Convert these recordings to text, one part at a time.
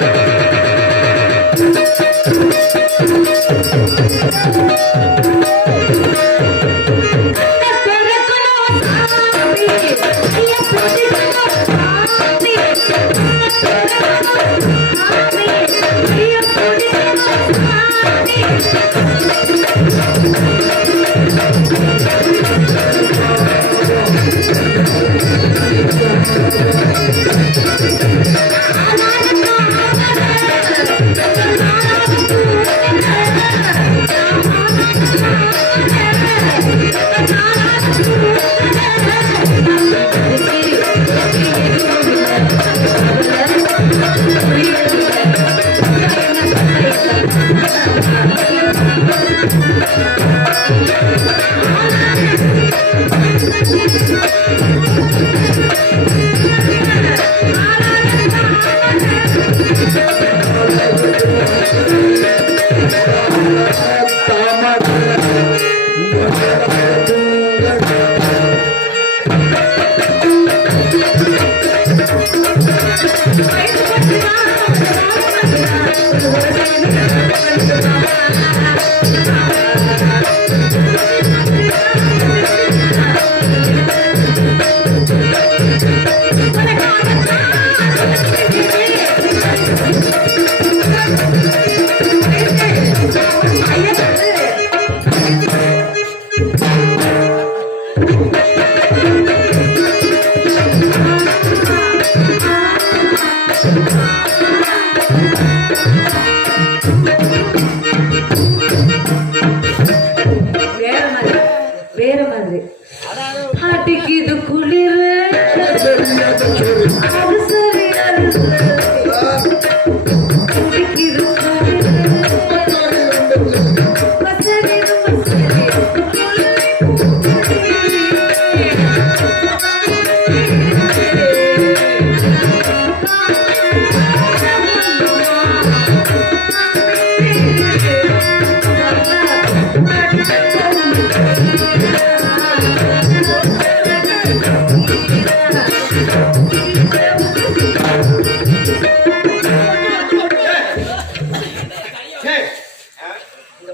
Thank you.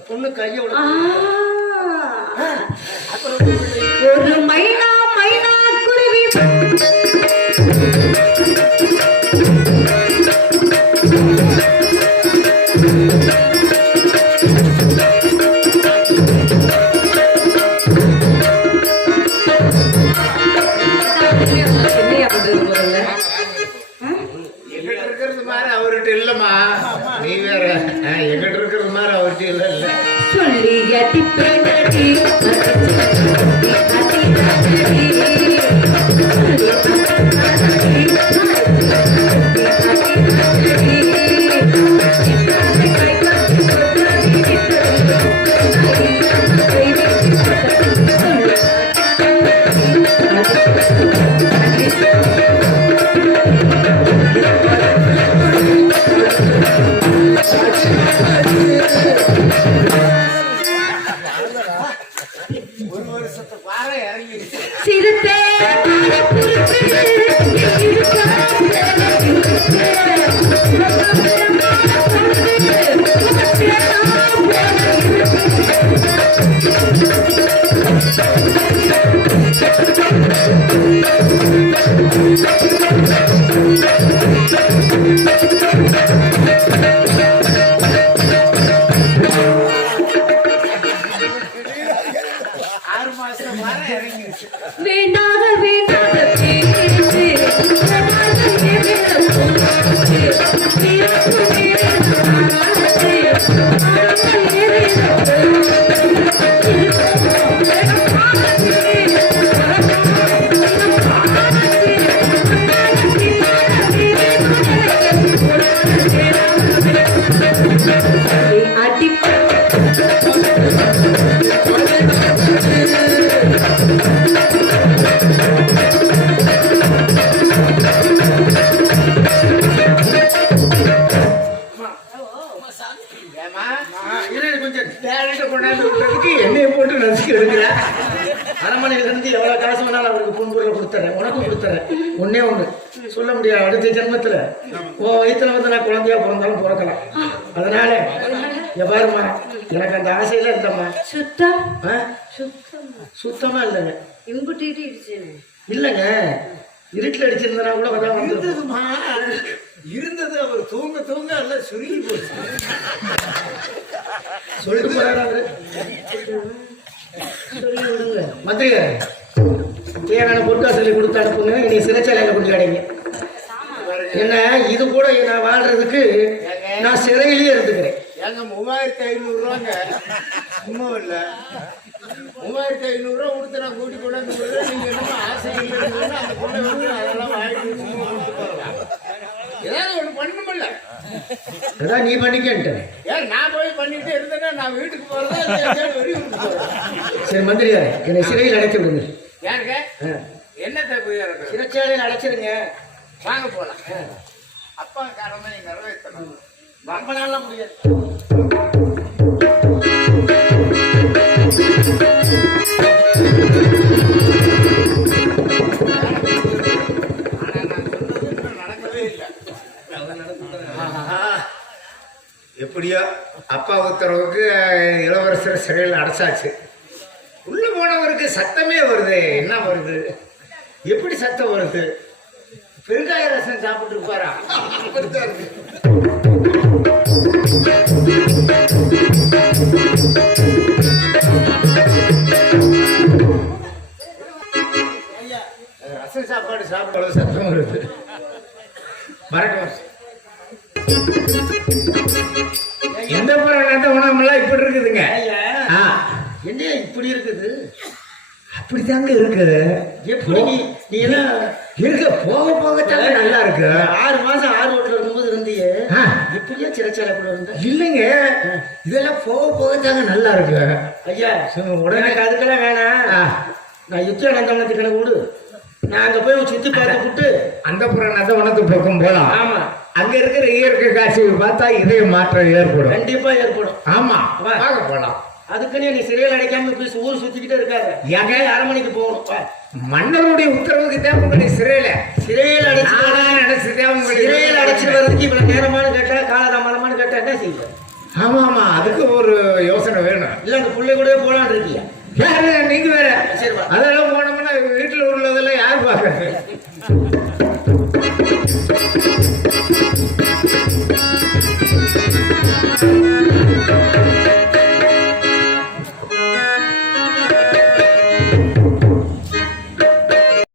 பொண்ணு ஆ. ஒரு மைனா மைனா குருவி Brasil. இருக்கிற அரண்மனையில இருந்து எவ்வளவு காசு வேணாலும் அவருக்கு பொன்பொருள் கொடுத்துறேன். உனக்கும் கொடுத்துறேன். ஒன்னே ஒண்ணு. சொல்ல முடியாது. அடுத்த ஜென்மத்துல ஓ வயிற்றுல வந்து நான் குழந்தையா பிறந்தாலும் பிறக்கலாம். அதனால எவ்வாறுமா எனக்கு அந்த ஆசையில இருந்தம்மா சுத்தம்? சுத்தமா? இல்லைங்க. இல்லங்க. இருட்டுல அடிச்சிருந்தா கூட அதான் இருந்ததுமா இருந்தது அவர் தூங்க தூங்க எல்லாம் சுருங்கி போச்சு. சொல்லிட்டு போறாரு சொல்லி விடுங்க மந்திரியார் தேவையான பொருட்கள் சொல்லி கொடுத்து அனுப்புங்க. நீ சிறைச்சாலையில கொண்டு அடைங்க? என்ன இது கூட நான் வாழ்றதுக்கு நான் சிறையிலேயே இருந்துக்கிறேன். ஏங்க மூவாயிரத்தி ஐநூறு ரூபாங்க. சும்மா இல்ல. மூவாயிரத்தி ஐநூறு ரூபா கொடுத்து நான் கூட்டி கொண்டாந்து விடுறேன். நீங்க என்னமோ ஆசை இல்லைன்னு அந்த பொண்ணை வந்து அதெல்லாம் வாங்கிட்டு சும்மா கொடுத்து ஏதாவது ஒண்ணு பண்ணணுமில்ல? அதான் நீ பண்ணிக்கன்ட்டு? ஏன் நான் போய் பண்ணிட்டு இருந்தேன்னா நான் வீட்டுக்கு போறதா சரி மந்திரியார் என்னை சிறையில் அடைக்க விடுங்க. என்னத்தை போய் இறக்குறது சிறைச்சாலையில் அடைச்சிருங்க. வாங்க போலாம். அப்பா காரணம் நீங்க நிறைவேற்றணும். ரொம்ப நாள்லாம் முடியாது. ஒருத்தரவுக்கு இளவரசர் சிறையில் அடைச்சாச்சு. உள்ளே போனவருக்கு சத்தமே வருது என்ன வருது? எப்படி சத்தம் வருது? பெருங்காய ரசம் சாப்பிட்டு இருப்பாரா? ரசம் சாப்பாடு சாப்பிட சத்தம் வருது. வரட்டும் எந்த புற நட்ட உணவெல்லாம் இப்படி இருக்குதுங்க. என்ன இப்படி இருக்குது? அப்படித்தாங்க இருக்குது எப்படி நீ எல்லாம் இருக்க போக போகத்தாங்க நல்லா இருக்கு. ஆறு மாசம் ஆறு வீட்டுல இருக்கும்போது இருந்தியே. ஆ, இப்படியே சிறைச்சாலைக்குள்ள இருந்த. இல்லைங்க. இதெல்லாம் போக போகத்தாங்க நல்லா இருக்கு. ஐயா உடனே அதுக்கெல்லாம் வேணாம். நான் யுத்தியானந்தவனத்துக்கு எனக்கு விடு நான் அங்க போய் சுத்தி பார்த்து விட்டு அந்த புற நட்ட உணத்து பக்கம் போலாம் ஆமா. அங்க இருக்கிற இயற்கை காட்சியை பார்த்தா இதய மாற்றம் ஏற்படும். கண்டிப்பா ஏற்படும். ஆமா. பார்க்க போலாம். அதுக்குன்னு நீ சிறையில் அடைக்காம போய் ஊர் சுத்திக்கிட்டே இருக்காத. ஏங்க? அரமணிக்கு போகணும். மன்னருடைய உத்தரவுக்கு தான் உங்களுடைய சிறையில. சிறையில் அடைச்சு நானா நினைச்சதே உங்களுக்கு சிறையில் அடைச்சிட்டு வர்றதுக்கு இவ்வளவு நேரமானு கேட்டா காலதாமதமானு கேட்டா என்ன செய்ய ஆமா ஆமா. அதுக்கு ஒரு யோசனை வேணும். இல்ல அந்த பிள்ளை கூடவே போலான்னு இருக்கியா? யாரு? நீங்க வேற. அதெல்லாம் போனோம்னா வீட்டுல உள்ளதெல்லாம் யார் பாக்குறது